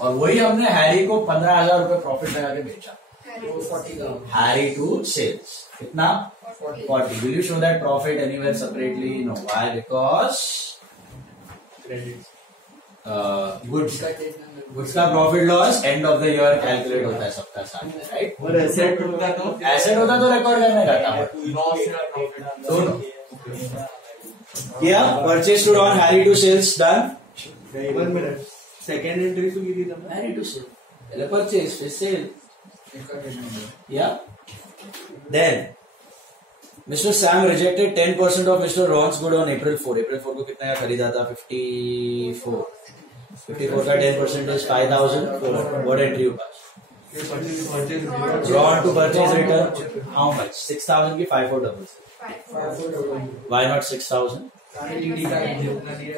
और वही हमने हैरी को 15,000 रुपए प्रॉफिट लगा के बेचा। हैरी टू सेल्स कितना 40। Will you show that profit anywhere separately? No. Why? Because goods का profit loss end of the year calculate होता है सबका साथ में, राइट? और एसेट होता तो रिकॉर्ड करने का था दोनों। किया purchase to Don, Harry to sales done. 1 minute second entry तो की थी हैरी टू सेल, पहले परचेज फिर सेल। या then mister Sam rejected 10% of mister Ron's good on April 4। April 4 को कितने का खरीदा था? 54 का 10% is 5,000। What entry you pass? Ron to purchase return how much? 6,000 की 5466। Why not 6,000?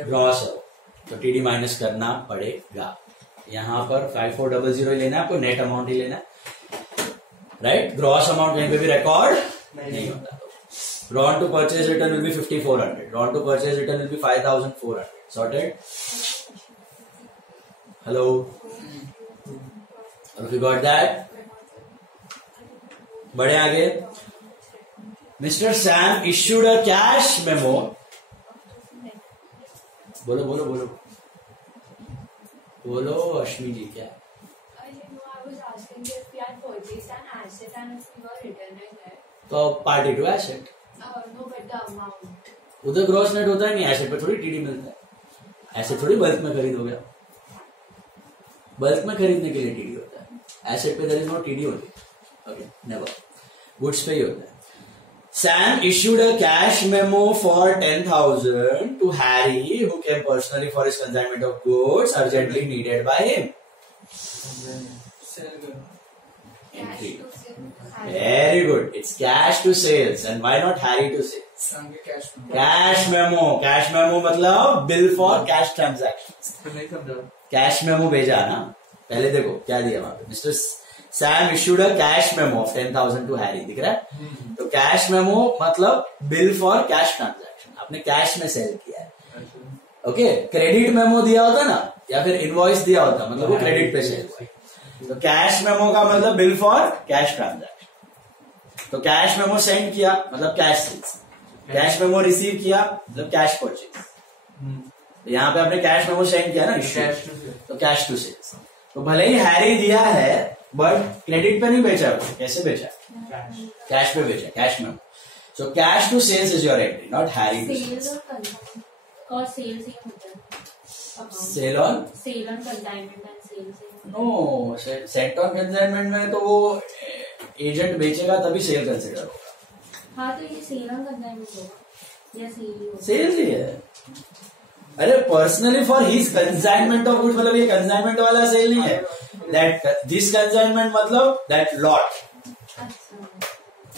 ग्रॉस है तो टीडी माइनस करना पड़ेगा। यहाँ पर 5400 लेना है आपको, नेट अमाउंट ही लेना है, राइट? ग्रॉस अमाउंट कहीं पे भी रिकॉर्ड नहीं होता। Ron to purchase return will be 5,400. Ron to purchase return will be 5,400. Sorted? Hello? Have you got that? बढ़े आगे। Mr. Sam issued a cash memo. बोलो बोलो बोलो बोलो अश्मी जी, क्या? तो पार्टी टू एसेट। उधर ग्रॉस नेट होता है नहीं, एसेट पे थोड़ी टीडी मिलता है। एसेट थोड़ी बल्क में खरीदोगे, बल्क में खरीदने के लिए टीडी होता है। एसेट पे देयर इज नो टीडी होती। Okay, never. गुड्स पे ही होता है। Sam issued a cash memo for 10,000 to Harry, who came personally for his consignment of goods urgently needed by him. Entry. Very good. It's cash to sales, and why not Harry to sales? Cash memo. Cash memo मतलब bill for cash transactions. Cash memo भेजा ना? पहले देखो क्या दिया वहां पे। Mr. Sam issued a cash memo of 10,000 to Harry. दिख रहा है? तो कैश मेमो मतलब बिल फॉर कैश ट्रांजैक्शन, आपने कैश में सेल किया है। ओके, क्रेडिट मेमो दिया होता ना, या फिर इनवॉइस दिया होता, मतलब वो क्रेडिट पे सेल हुआ। तो कैश मेमो का मतलब बिल फॉर कैश ट्रांजैक्शन। तो कैश मेमो सेंड किया मतलब cash sales, cash memo receive किया मतलब कैश परचेज। यहाँ पे आपने कैश मेमो सेंड किया ना, तो कैश टू सेल्स। तो भले ही हैरी दिया है बट क्रेडिट पे नहीं बेचा, कैसे बेचा? कैश पे बेचा, कैश में। So cash to sales is your entry, not Harry to sales. Sale on consignment and sales. No, set on consignment में तो वो एजेंट बेचेगा तभी सेल कंसिडर होगा। हाँ, तो ये सेल ऑन कंसाइनमेंट होगा या सेल्स ही है। अरे personally for his consignment of goods, मतलब ये कंसाइनमेंट वाला सेल नहीं है। दैट दिस कंसाइनमेंट मतलब that lot,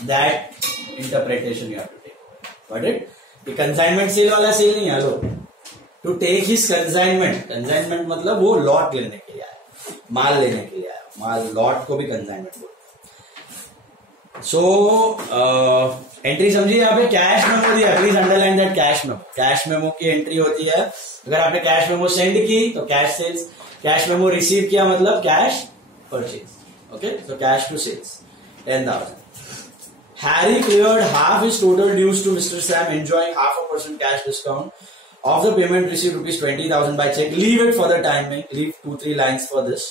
that interpretation you have to take. Got it? ये कंसाइनमेंट सेल वाला सेल नहीं है। लो, to take his consignment, consignment मतलब वो लॉट लेने के लिए आया, माल लेने के लिए आया। माल लॉट को भी कंसाइनमेंट बोलते हैं। सो एंट्री समझिए, यहाँ पे कैश मेमो दिया, please underline that cash memo. Cash memo की एंट्री होती है, अगर आपने कैश मेमो सेंड की तो cash sales, cash memo receive किया मतलब cash purchase. Okay, so cash to sales 10,000. Harry cleared half his total dues to Mr. Sam, enjoying 0.5% cash discount. Of the payment received rupees 20,000 by check. Leave it for the time being. Leave 2-3 lines for this.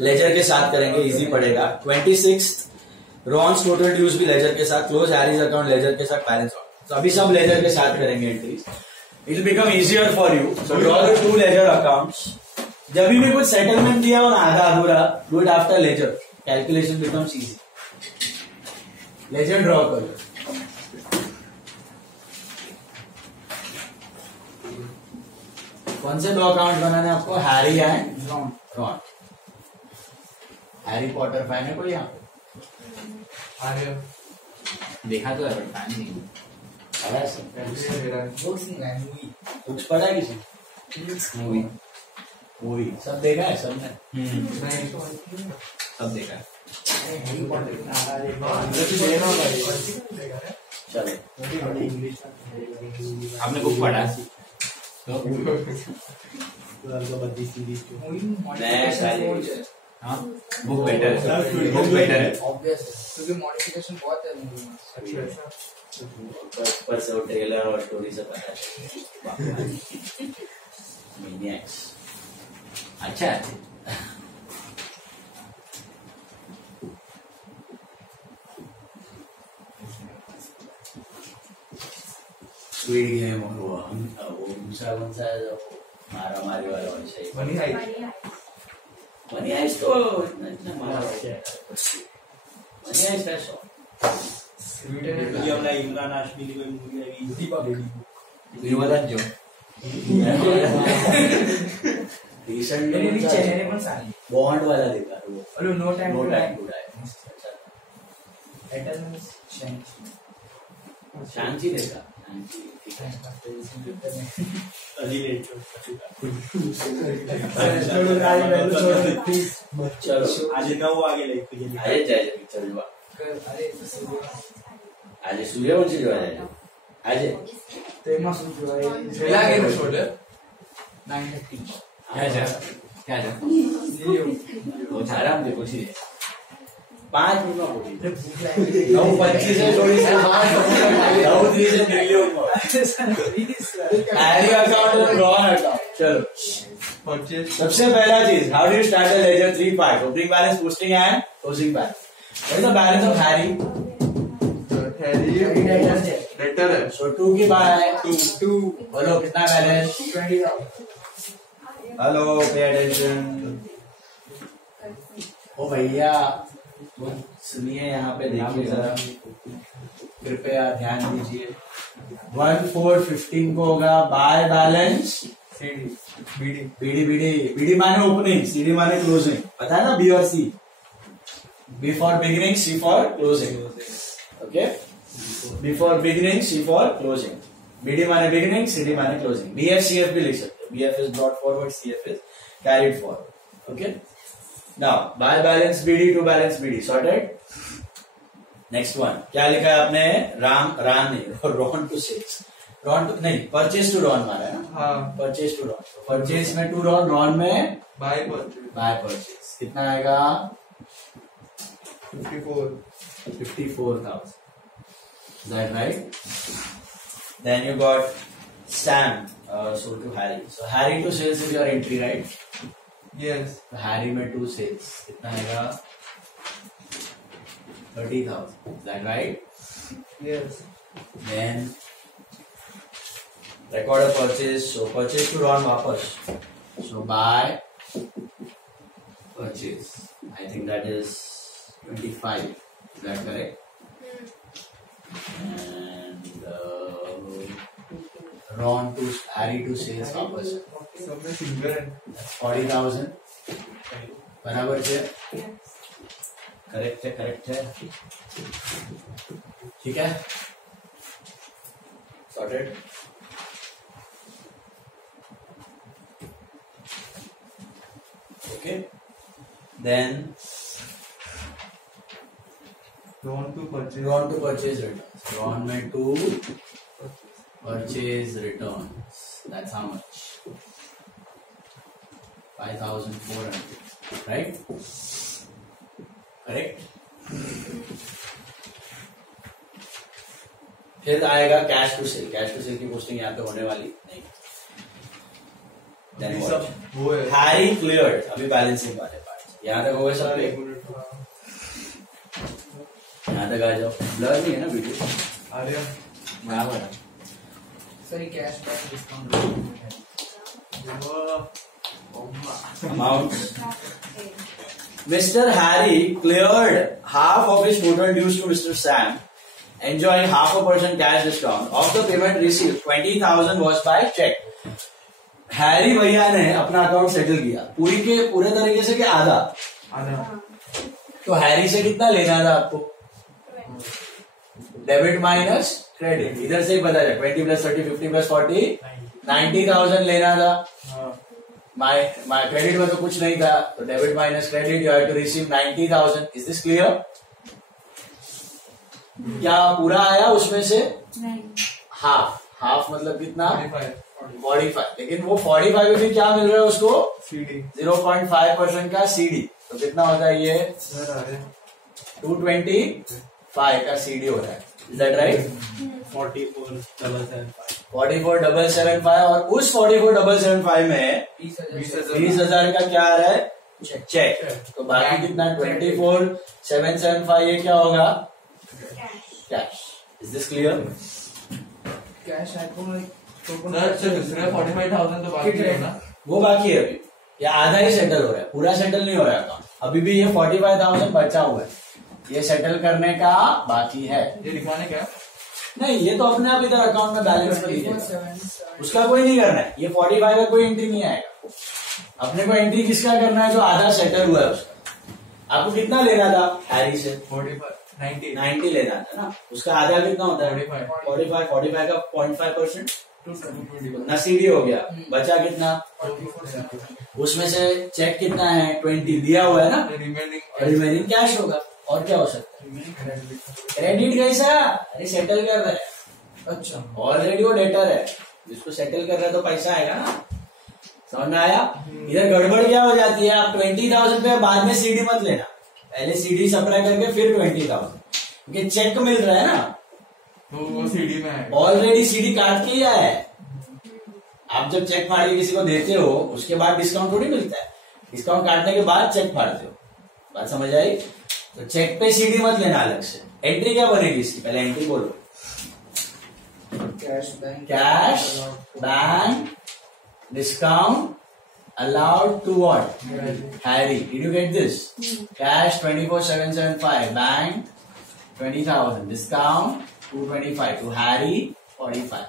Laser के साथ करेंगे, easy पड़ेगा। 26th Ron's total dues भी laser के साथ, close Harry's account laser के साथ, balance out. तो अभी सब लेजर के साथ करेंगे entries. It will become easier for you. So draw the 2 ledger accounts. जब भी कुछ सेटलमेंट दिया और आधा अधूरा, do it after ledger. Calculation becomes easy. Ledger draw करो। कौन से 2 अकाउंट बनाने आपको? Harry and Ron. Harry Potter fan है कोई यहाँ पे? देखा तो है बट फैन नहीं बुक्स पढ़ा है किसी? मूवी सब देखा है सबने? सब देखा है। चलो, आपने बुक पढ़ा? हाँ बुक बेटर है, बुक बेटर है क्योंकि मॉडिफिकेशन बहुत है मूवी में। ऊपर से वो ट्रेलर और स्टोरी से पता है। Maniacs। अच्छा है। स्वीट गेम और वो दूसरा कौन सा है जो मारा मारी वाला वैसे ही। Money heist. मनी हाइस्ट तो इतना मारा मनी हाइस्ट है शो। ये वाला इमरान हाशमी की कोई मूवी है निर्मलन जो रिसेंटली चेहरे पर सारी बॉन्ड वाला देखा वो अरे no time no to time die to die. Eternal शांति देखा अली लेट चलो आज ना वो आगे लाइक पे गेली આજે જાય પિક્ચર જોવા अरे तो सूर्य આજે સૂર્યવંશી જોવા જાય આજે तो एमा શું જોવાય કેટલા ગેનો શોટ 9:30 ક્યાં જા લીયો वो आराम से पूछी 5 मिनट में पूछी तो भूख लागी 9:25 से थोड़ी से 9:30 से दिल्ली में हैरी अकाउंट और रॉन अकाउंट। चलो परचेज सबसे पहला चीज, how do you start the ledger 3 part? Opening balance, posting and closing balance. What is the balance of Harry? Letter है सो 2 की बाय 2 बोलो कितना बैलेंस? 20,000 hello pay attention. ओ भैया सुनिए, यहाँ पे देखिए जरा, कृपया ध्यान दीजिए। 1/4/15 को होगा बाय बैलेंस बीडी माने ओपनिंग, सीडी माने क्लोजिंग। पता है ना, बी और C? B for beginning, C for closing. Okay, B for beginning, C for closing. BD माने बिगिनिंग, सीडी माने क्लोजिंग। बीएफ सीएफ भी लिख सकते हो। BF is brought forward, CF is carried forward. Okay, now by balance BD to balance BD sorted. Next one क्या लिखा है आपने? राम नहीं, Ron to sales. Ron to नहीं, परचेज टू रॉन मारा है ना? हाँ परचेज टू रॉन। परचेज में टू रॉन, रॉन में बाय परचेज बाय परचेज। कितना आएगा? 54,000। Is that right? Then you got Sam sold to Harry. So Harry to sales is your entry, right? Yes तो Harry में 2 sales कितना आएगा? 30,000. Is that right? Yes Then record a purchase. So purchase to Ron वापस. So buy purchase. I think that is 25. Is that correct? And Ron to Harry to sales वापस. सब में singer है। That's 40,000. बराबर है? Correct है, correct है। ठीक है, sorted. Okay, then Ron to purchase return. Ron में 2 purchase return. That's how much? 5,400, right? Correct. फिर आएगा cash to sale. Cash to sale की पोस्टिंग यहाँ पे होने वाली नहीं। Then what? सब वो है। Harry cleared. अभी बैलेंसिंग वाले पार्ट यहाँ तक हो गए सब पे। यहाँ तक आ जाओ। ब्लर नहीं है ना वीडियो? आर्या बराबर है। Sorry cashback discount amount. Mr. Harry cleared half of his total dues to Mr. Sam, enjoying 0.5% cash discount. Of the payment received, 20,000 was by check. Harry भैया ने अपना अकाउंट सेटल किया पूरे तरीके से कि आधा? तो हैरी से कितना लेना था आपको? Debit minus credit. इधर से ही पता है 20 + 30 50 + 40 90,000 लेना था। माय क्रेडिट में तो कुछ नहीं था, तो debit minus credit, you have to receive 90,000। Is this clear? क्या पूरा आया उसमें से? नहीं। हाफ मतलब कितना? 45, लेकिन वो 45 में भी क्या मिल रहा है उसको? CD 0.5% का CD। तो कितना होता है ये? सर आ रहे 225 का CD हो रहा है। Is that right? 44,775 और उस 44,775 में 20,000 का क्या आ रहा है? चेक। तो बाकी कितना? 24,775 ये क्या होगा? Cash. Is this clear? Cash sir दूसरे 45,000 तो बाकी है ना? वो बाकी है अभी, या आधा ही सेटल हो रहा है, पूरा सेटल नहीं हो रहा है अकाउंट। अभी भी ये 45,000 बचा हुआ है, ये सेटल करने का बाकी है। ये दिखाने क्या? नहीं, ये तो अपने आप इधर अकाउंट में बैलेंस कर लीजिएगा, उसका कोई नहीं करना है। ये 45 का कोई एंट्री नहीं आएगा। अपने को एंट्री किसका करना है? जो आधा सेटल हुआ है उसका। आपको कितना लेना था हैरी से? 90 लेना था ना। उसका आधा कितना होता है? 45 का 0.5%, ना सीडी हो गया। बचा कितना? उसमें से चेक कितना है? 20 दिया हुआ है ना, रिमेनिंग कैश होगा। और क्या हो सकता है? क्रेडिट कैसा? अरे सेटल कर रहा है, अच्छा ऑलरेडी वो डेटर है, जिसको सेटल कर रहा है तो पैसा आएगा ना। समझ में आया? इधर गड़बड़ क्या हो जाती है? आप 20,000 पे बाद में सीडी मत लेना, पहले सीडी सप्लाई करके फिर 20,000, क्योंकि चेक मिल रहा है ना, तो वो CD में आएगा। ऑलरेडी सीडी काट के ही आया है। आप जब चेक फाड़ के किसी को देते हो उसके बाद डिस्काउंट थोड़ी मिलता है, डिस्काउंट काटने के बाद चेक फाड़ते हो। बात समझ आई? तो चेक पे सीडी मत लेना अलग से। एंट्री क्या बनेगी इसकी? पहले एंट्री बोलो। Cash bank discount allowed to what? Harry. Did you get this? Cash 24,775. Bank 20,000. Discount 225. To Harry 45.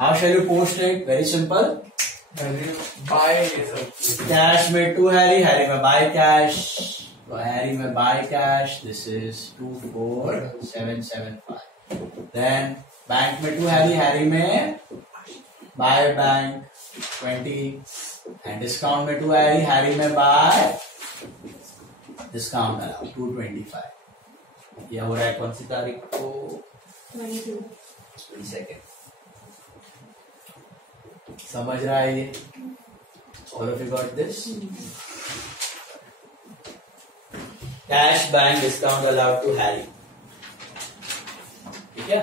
How shall you post it? Very simple. By Cash में to Harry. Harry में buy cash. तो Harry में buy cash. This is 24,775. Then bank में to Harry. Harry में buy bank 20. And discount में 2 Harry, Harry में bye discount आया 225। यह हो रहा है कौन सी तारीख को? 22 समझ रहा है ये? All of you got this? Cash bank discount allowed to Harry. ठीक है,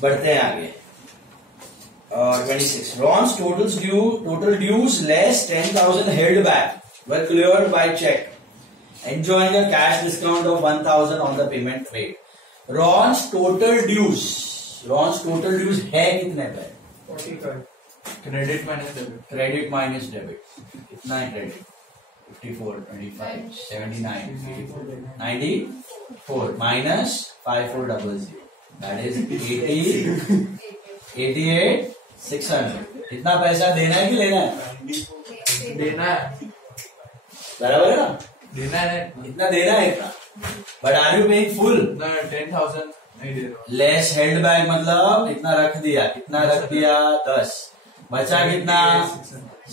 बढ़ते हैं आगे। 26. Ron's total dues less 10,000 held back were cleared by check, enjoying a cash discount of 1,000 on the payment made. Ron's total dues है कितने पे? 45 credit minus debit कितना है? Credit 54, 25, 79, 94 minus 5400, that is 88,600। इतना पैसा देना है कि लेना है? देना है, बराबर है ना? देना है इतना देना है इतना। But are you paying full? ना 10,000 नहीं दे रहा। लेस हेल्ड बैक मतलब इतना रख दिया। कितना रख दिया? 10। बचा कितना?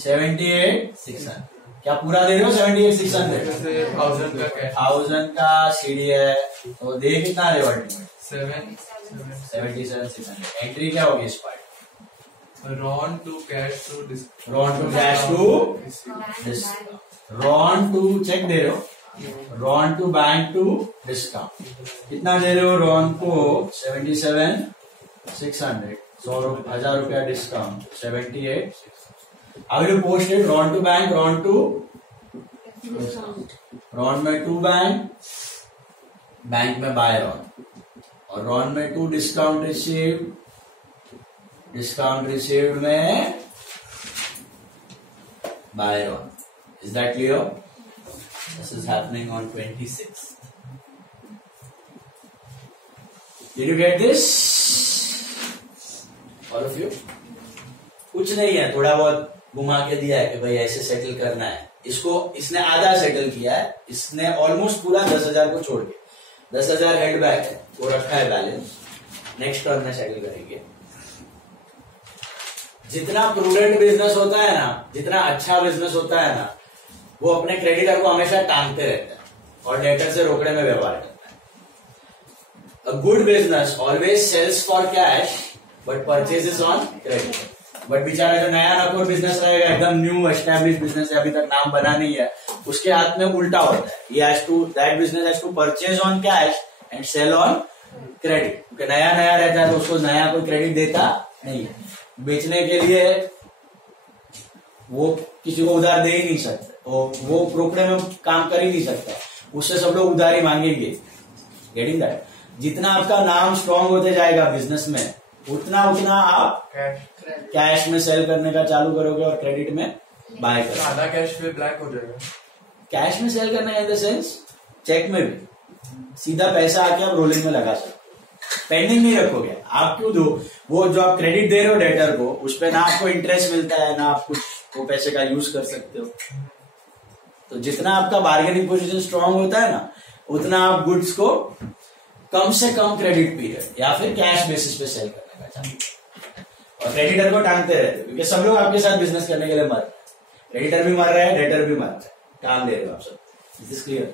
78,600। क्या पूरा दे रहे हो? 78,600 जैसे 1,000 का कैश, 1000 का सीडी है तो दे कितना रहे अल्टीमेट? 77,600। एंट्री क्या होगी इस part? Ron to cash to Ron to cash to Ron to cheque दे रहे हो, Ron to bank to discount. कितना दे रहे हो Ron को? 77,600। 1,000 रुपया discount 78। How will you post it? Ron to bank, Ron to Ron में टू बैंक, बैंक में बाय Ron, और Ron में टू डिस्काउंट रिसीव्ड में bye Ron. Is that clear? This is happening on 26th. Did you get this? All of you? कुछ नहीं है, थोड़ा बहुत घुमा के दिया है कि भाई ऐसे सेटल करना है। इसने आधा सेटल किया है, इसने ऑलमोस्ट पूरा 10,000 को छोड़ के 10,000 हेड बैक है, वो रखा है बैलेंस। नेक्स्ट टर्म में सेटल करेंगे। जितना प्रूडेंट बिजनेस होता है ना, जितना अच्छा बिजनेस होता है ना, वो अपने क्रेडिटर को हमेशा टांगते रहता है और डेटर से रोकने में व्यवहार करता है। A good business always sales for cash but purchases on credit. But बेचारा जो नया नकोर बिजनेस रहेगा, एकदम न्यू एस्टैब्लिश बिजनेस है, अभी तक नाम बना नहीं है, उसके हाथ में उल्टा होता है. That business has to purchase on cash and sale on credit. क्योंकि नया नया रहता है तो उसको नया कोई क्रेडिट देता नहीं है. बेचने के लिए वो किसी को उधार दे ही नहीं सकता, वो रोकड़े में काम कर ही नहीं सकता, उससे सब लोग उधारी मांगेंगे. Getting that? जितना आपका नाम स्ट्रांग होते जाएगा बिजनेस में, उतना उतना आप कैश में सेल करने का चालू करोगे और क्रेडिट में बाय करोगे. आधा कैश फिर ब्लैक हो जाएगा. कैश में सेल करना इन द सेंस चेक में भी सीधा पैसा आके आप रोलिंग में लगा सकते हो, पेंडिंग नहीं रखोगे. आप क्यों दो? वो जो आप क्रेडिट दे रहे हो डेटर को, उस पर ना आपको इंटरेस्ट मिलता है, ना आप कुछ वो पैसे का यूज कर सकते हो. तो जितना आपका बार्गेनिंग पोजीशन स्ट्रांग होता है ना, उतना आप गुड्स को कम से कम क्रेडिट पीरियड या फिर कैश बेसिस पे सेल करने का चाहते. और क्रेडिटर को टांगते रहते हो, क्योंकि सब लोग आपके साथ बिजनेस करने के लिए मर रहे हैं. क्रेडिटर भी मर रहा है, डेटर भी मर रहा है, काम दे रहे हो आप सब. Is this clear?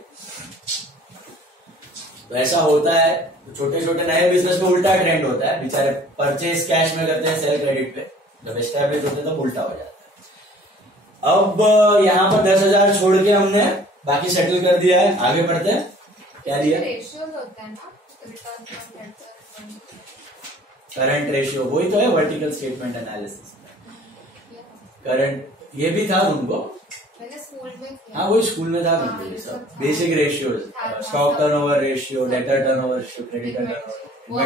तो ऐसा होता है. छोटे छोटे नए बिजनेस में उल्टा ट्रेंड होता है, बेचारे परचेज कैश में करते हैं, सेल क्रेडिट पे. जब एस्टैब्लिश होते हैं तब उल्टा हो जाता है. अब यहाँ पर 10,000 छोड़ के हमने बाकी सेटल कर दिया है. आगे बढ़ते हैं. क्या लिया? रेशियोज होता है ना, करंट रेशियो. वही तो है वर्टिकल स्टेटमेंट एनालिसिस. करंट ये भी था तुमको? मैंने स्कूल में किया. हाँ, वही स्कूल में था तुमको ये सब basic ratios. Stock turnover ratio, debtor turnover ratio, creditor turnover,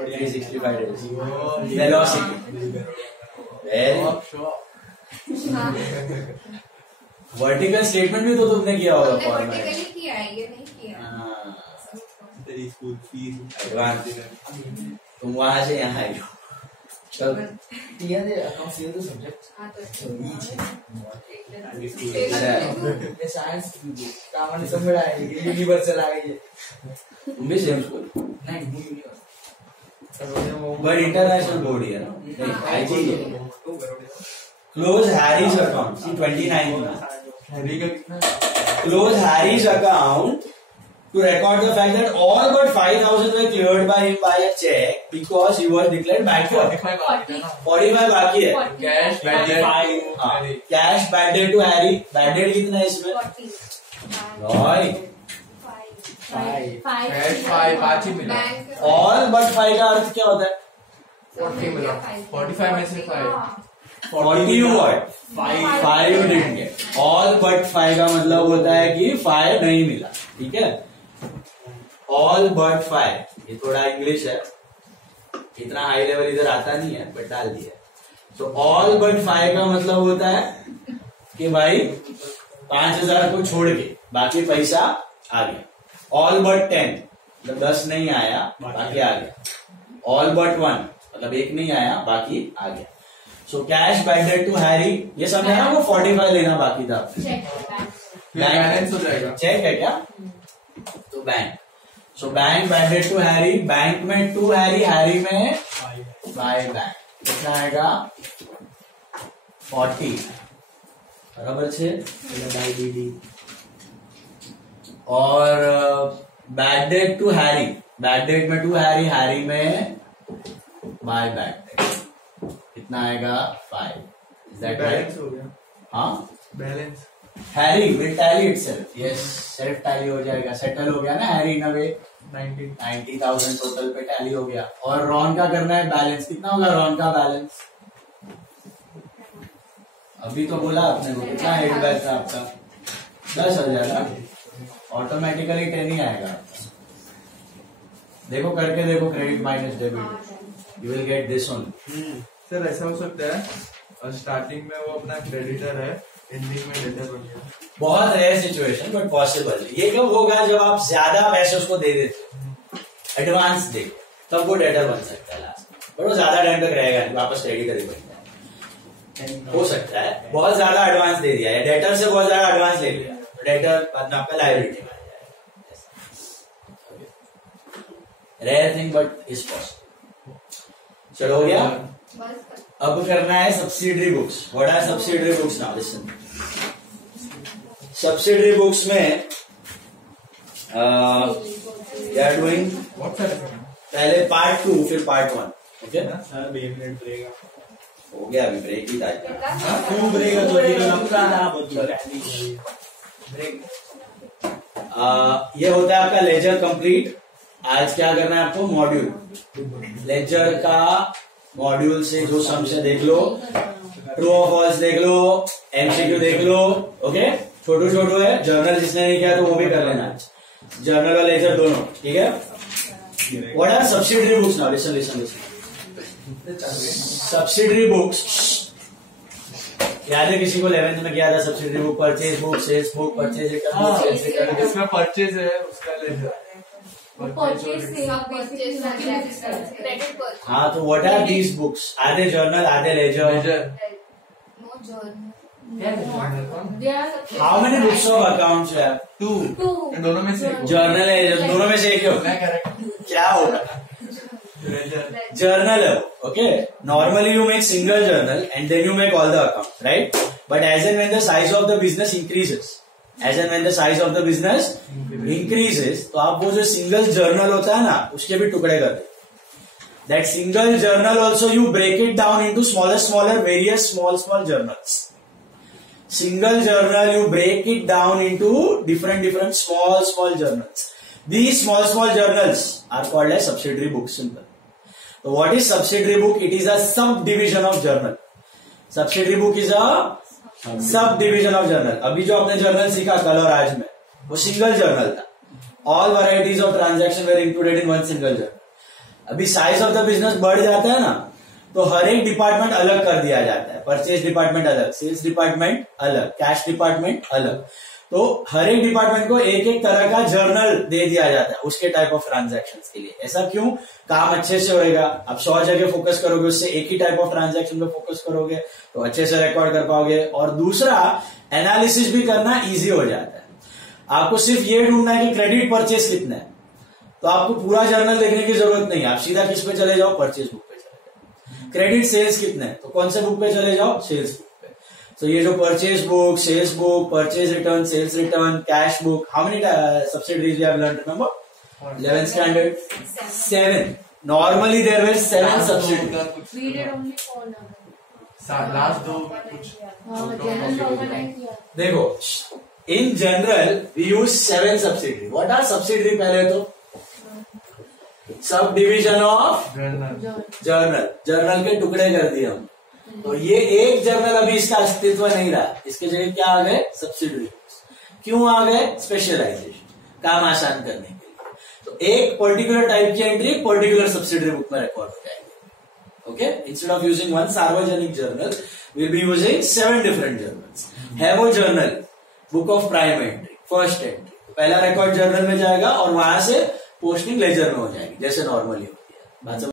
365 days, velocity. Vertical statement भी तो तुमने किया होगा फॉर्मेट. किया है, ये नहीं किया. तेरी स्कूल फीस एडवांस. तुम वहां से यहाँ आई हो. साइंस कामन समझ आएगी, यूनिवर्सल आ गई. तुम भी same school? But international board ही है ना, आईजी है. Close Harry's account. सी 29 में हैरी का कितना? Close Harry's account to record the fact that all but 5,000 were cleared by him by a check because he was declared bankrupt. 45 बाकी है. Cash bad debt. Cash bad debt to Harry. Bad debt कितना है इसमें? Cash 5 ही मिला. All but 5 का अर्थ क्या होता है? 40 मिला. 45 में से 5. 40 what? 5 didn't get. All but 5 का मतलब होता है कि 5 नहीं मिला. ठीक है. ऑल बट 5, ये थोड़ा इंग्लिश है, इतना हाई लेवल इधर आता नहीं है, बट डाल दिया. तो ऑल बट 5 का मतलब होता है कि भाई 5,000 को छोड़ के बाकी पैसा आ गया. ऑल बट 10 मतलब 10 नहीं आया, बाकी आ गया. ऑल बट 1 मतलब 1 नहीं आया, बाकी आ गया. So cash bad debt to Harry, ये समझा ना, वो 45 लेना बाकी था. बैलेंस हो जाएगा. चेक है क्या? तो bank. So bank bad debt to Harry. Bank में टू हैरी, हैरी में बाय बैंक. कितना आएगा? 40 बराबर से. और bad debt to Harry, bad debt में टू हैरी, हैरी में बाय बैंक. कितना आएगा? 5. Is that right? हो गया. हाँ, balance. Harry will tally itself. Yes, self tally हो जाएगा. सेटल हो गया ना Harry in a way. 90,000 total पे टैली हो गया. और रॉन का करना है बैलेंस. कितना होगा रॉन का बैलेंस? अभी तो बोला आपने को, कितना हेड बैक था आपका? 10,000. ऑटोमेटिकली 10 ही आएगा आपका. देखो करके देखो, credit minus debit, you will get this only. Sir ऐसा हो सकता है और स्टार्टिंग में वो अपना क्रेडिटर है, एंडिंग में डेटर बन गया. बहुत रेयर सिचुएशन बट पॉसिबल. ये कब होगा? जब आप ज्यादा पैसे उसको दे देते हो, एडवांस दे, तब वो डेटर बन सकता है लास्ट. बट वो ज्यादा टाइम तक रहेगा नहीं, वापस क्रेडिटर ही बन जाएगा. हो सकता है बहुत ज्यादा एडवांस दे दिया है, डेटर से बहुत ज्यादा एडवांस ले लिया, डेटर बाद में आपका लायबिलिटी बन जाएगा. Rare thing but is possible. चलो हो गया. अब करना है subsidiary books. What are subsidiary books now? Listen. Subsidiary books में we are doing what sir? पहले पार्ट 2 फिर पार्ट 1. ओके, सर 2 मिनट लगेगा. हो गया अभी ब्रेक ही था। खूब रहेगा तो अपना ना ये होता है आपका लेजर कंप्लीट। आज क्या करना है आपको, मॉड्यूल, लेजर का मॉड्यूल से जो सम्स है देख लो, ट्रू और फॉल्स देख लो, एमसीक्यू देख लो। ओके, छोटू छोटू है, जर्नल जिसने नहीं किया तो वो भी कर लेना आज, जर्नल और लेजर दोनों, ठीक है। What are subsidiary books now, listen listen listen. Subsidiary books याद है किसी को 11th में क्या था? Subsidiary book, purchase book, sales book, purchase return. जिसमें परचेज है उसका लेजर। हाँ, तो व्हाट आर दीज बुक्स? आधे जर्नल, आधे ledger. How many books of accounts है? 2 दोनों में से जर्नल है, दोनों में से एक ही होगा। क्या होगा? Journal, okay. Normally you make single journal and then you make all the accounts, right? But as and when the size of the business increases, तो आप वो जो सिंगल जर्नल होता है ना, उसके भी टुकड़े कर दे। That single journal also you break it down into smaller various small journals. Single journal you break it down into different small journals. These small journals are called as subsidiary books. Simple. So what is subsidiary book? It is a subdivision of journal. Subsidiary book is a subdivision of journal. अभी जो आपने journal सीखा कल और आज में, वो single journal था। All varieties of transaction were included in one single journal. अभी साइज ऑफ द बिजनेस बढ़ जाता है ना, तो हर एक डिपार्टमेंट अलग कर दिया जाता है। परचेज डिपार्टमेंट अलग, सेल्स डिपार्टमेंट अलग, कैश डिपार्टमेंट अलग। तो हर एक डिपार्टमेंट को एक एक तरह का जर्नल दे दिया जाता है उसके टाइप ऑफ ट्रांजैक्शंस के लिए। ऐसा क्यों? काम अच्छे से होएगा। आप 100 जगह फोकस करोगे, उससे एक ही टाइप ऑफ ट्रांजैक्शन पे फोकस करोगे तो अच्छे से रिकॉर्ड कर पाओगे। और दूसरा, एनालिसिस भी करना इजी हो जाता है। आपको सिर्फ ये ढूंढना है कि क्रेडिट परचेज कितना है, तो आपको पूरा जर्नल देखने की जरूरत नहीं है। आप सीधा किस पे चले जाओ? परचेज बुक पे चले जाओ। क्रेडिट सेल्स कितना है, तो कौन से बुक पे चले जाओ? Sales book. So ये जो purchase book, sales book, purchase return, sales return, cash book, how many subsidiaries we have learned? Remember? 11th standard? 7. Normally there were 7 subsidiaries. We did only 4 now. Last 2 कुछ देखो, in general we use 7 subsidiaries. What are subsidiary? पहले तो sub division of journal, journal के टुकड़े कर दिए हम। तो ये एक जर्नल अभी इसका अस्तित्व नहीं रहा, इसके जगह क्या आ गए? सब्सिडरी। क्यों आ गए? स्पेशलाइजेशन, काम आसान करने के लिए। तो एक पर्टिकुलर टाइप की एंट्री पर्टिकुलर सब्सिडरी बुक में रिकॉर्ड हो जाएगी। Okay, instead of using one सार्वजनिक journal will be using 7 different journals. है वो journal book of prime entry, first entry, पहला रिकॉर्ड जर्नल में जाएगा और वहां से पोस्टिंग लेजर में हो जाएगी, जैसे नॉर्मली होती है। बात